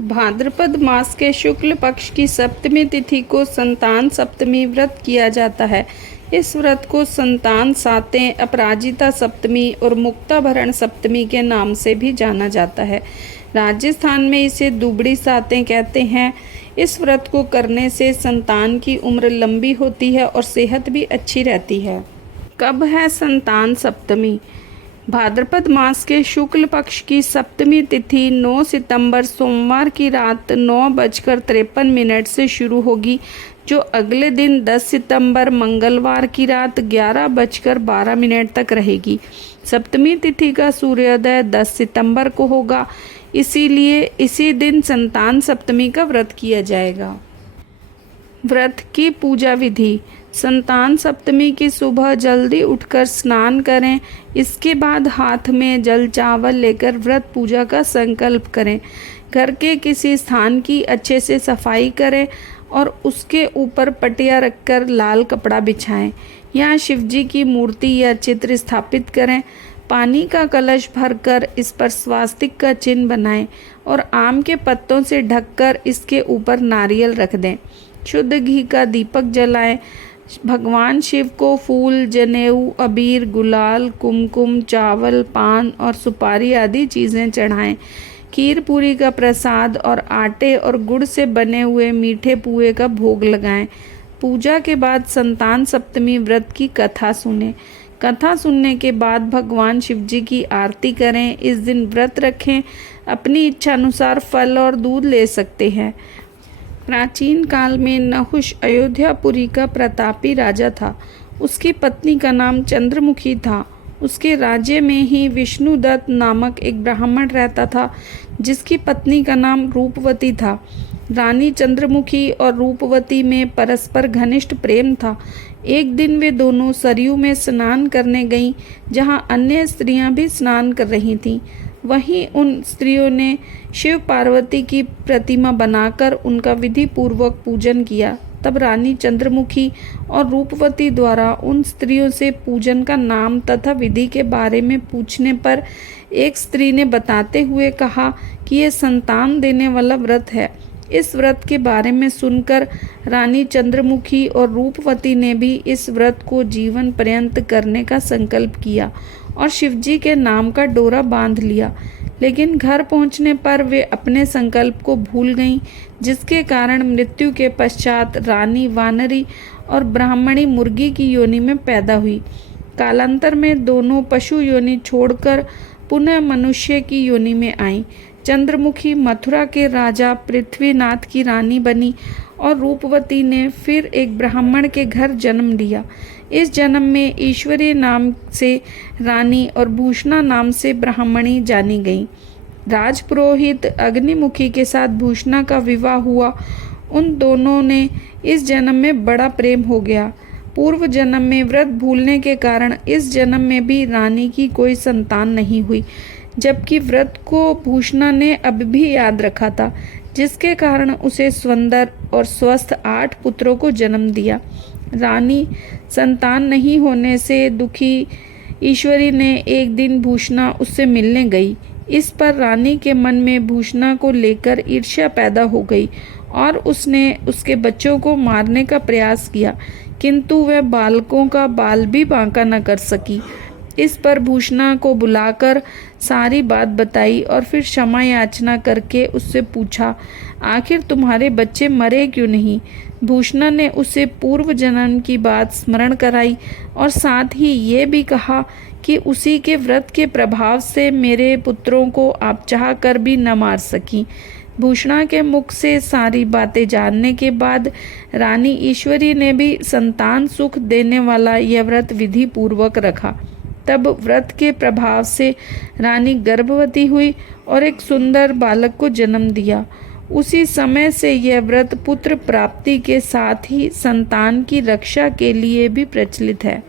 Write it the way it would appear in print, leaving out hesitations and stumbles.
भाद्रपद मास के शुक्ल पक्ष की सप्तमी तिथि को संतान सप्तमी व्रत किया जाता है। इस व्रत को संतान सातें, अपराजिता सप्तमी और मुक्ताभरण सप्तमी के नाम से भी जाना जाता है। राजस्थान में इसे दुबड़ी सातें कहते हैं। इस व्रत को करने से संतान की उम्र लंबी होती है और सेहत भी अच्छी रहती है। कब है संतान सप्तमी? भाद्रपद मास के शुक्ल पक्ष की सप्तमी तिथि 9 सितंबर सोमवार की रात 9:53 से शुरू होगी, जो अगले दिन 10 सितंबर मंगलवार की रात 11:12 तक रहेगी। सप्तमी तिथि का सूर्योदय 10 सितंबर को होगा, इसीलिए इसी दिन संतान सप्तमी का व्रत किया जाएगा। व्रत की पूजा विधि। संतान सप्तमी की सुबह जल्दी उठकर स्नान करें। इसके बाद हाथ में जल चावल लेकर व्रत पूजा का संकल्प करें। घर के किसी स्थान की अच्छे से सफाई करें और उसके ऊपर पटिया रखकर लाल कपड़ा बिछाएं। यहाँ शिवजी की मूर्ति या चित्र स्थापित करें। पानी का कलश भरकर इस पर स्वास्तिक का चिन्ह बनाएं और आम के पत्तों से ढककर इसके ऊपर नारियल रख दें। शुद्ध घी का दीपक जलाएं। भगवान शिव को फूल, जनेऊ, अबीर, गुलाल, कुमकुम, चावल, पान और सुपारी आदि चीज़ें चढ़ाएं। खीर पूरी का प्रसाद और आटे और गुड़ से बने हुए मीठे पुए का भोग लगाएं। पूजा के बाद संतान सप्तमी व्रत की कथा सुनें। कथा सुनने के बाद भगवान शिवजी की आरती करें। इस दिन व्रत रखें। अपनी इच्छा अनुसार फल और दूध ले सकते हैं। प्राचीन काल में नहुष अयोध्यापुरी का प्रतापी राजा था। उसकी पत्नी का नाम चंद्रमुखी था। उसके राज्य में ही विष्णुदत्त नामक एक ब्राह्मण रहता था, जिसकी पत्नी का नाम रूपवती था। रानी चंद्रमुखी और रूपवती में परस्पर घनिष्ठ प्रेम था। एक दिन वे दोनों सरयू में स्नान करने गईं, जहां अन्य स्त्रियां भी स्नान कर रही थीं। वहीं उन स्त्रियों ने शिव पार्वती की प्रतिमा बनाकर उनका विधि पूर्वक पूजन किया। तब रानी चंद्रमुखी और रूपवती द्वारा उन स्त्रियों से पूजन का नाम तथा विधि के बारे में पूछने पर एक स्त्री ने बताते हुए कहा कि यह संतान देने वाला व्रत है। इस व्रत के बारे में सुनकर रानी चंद्रमुखी और रूपवती ने भी इस व्रत को जीवन पर्यंत करने का संकल्प किया और शिवजी के नाम का डोरा बांध लिया। लेकिन घर पहुंचने पर वे अपने संकल्प को भूल गईं, जिसके कारण मृत्यु के पश्चात रानी वानरी और ब्राह्मणी मुर्गी की योनि में पैदा हुई। कालांतर में दोनों पशु योनि छोड़कर पुनः मनुष्य की योनि में आईं। चंद्रमुखी मथुरा के राजा पृथ्वीनाथ की रानी बनी और रूपवती ने फिर एक ब्राह्मण के घर जन्म लिया। इस जन्म में ईश्वरी नाम से रानी और भूषणा नाम से ब्राह्मणी जानी गई। राजपुरोहित अग्निमुखी के साथ भूषणा का विवाह हुआ। उन दोनों ने इस जन्म में बड़ा प्रेम हो गया। पूर्व जन्म में व्रत भूलने के कारण इस जन्म में भी रानी की कोई संतान नहीं हुई, जबकि व्रत को भूषणा ने अब भी याद रखा था, जिसके कारण उसे सुंदर और स्वस्थ 8 पुत्रों को जन्म दिया। रानी संतान नहीं होने से दुखी ईश्वरी ने एक दिन भूषणा उससे मिलने गई। इस पर रानी के मन में भूषणा को लेकर ईर्ष्या पैदा हो गई और उसने उसके बच्चों को मारने का प्रयास किया, किंतु वह बालकों का बाल भी बांका न कर सकी। इस पर भूषणा को बुलाकर सारी बात बताई और फिर क्षमा याचना करके उससे पूछा, आखिर तुम्हारे बच्चे मरे क्यों नहीं? भूषणा ने उसे पूर्व जन्म की बात स्मरण कराई और साथ ही ये भी कहा कि उसी के व्रत के प्रभाव से मेरे पुत्रों को आप चाह कर भी न मार सकी। भूषणा के मुख से सारी बातें जानने के बाद रानी ईश्वरी ने भी संतान सुख देने वाला यह व्रत विधि पूर्वक रखा। तब व्रत के प्रभाव से रानी गर्भवती हुई और एक सुंदर बालक को जन्म दिया। उसी समय से यह व्रत पुत्र प्राप्ति के साथ ही संतान की रक्षा के लिए भी प्रचलित है।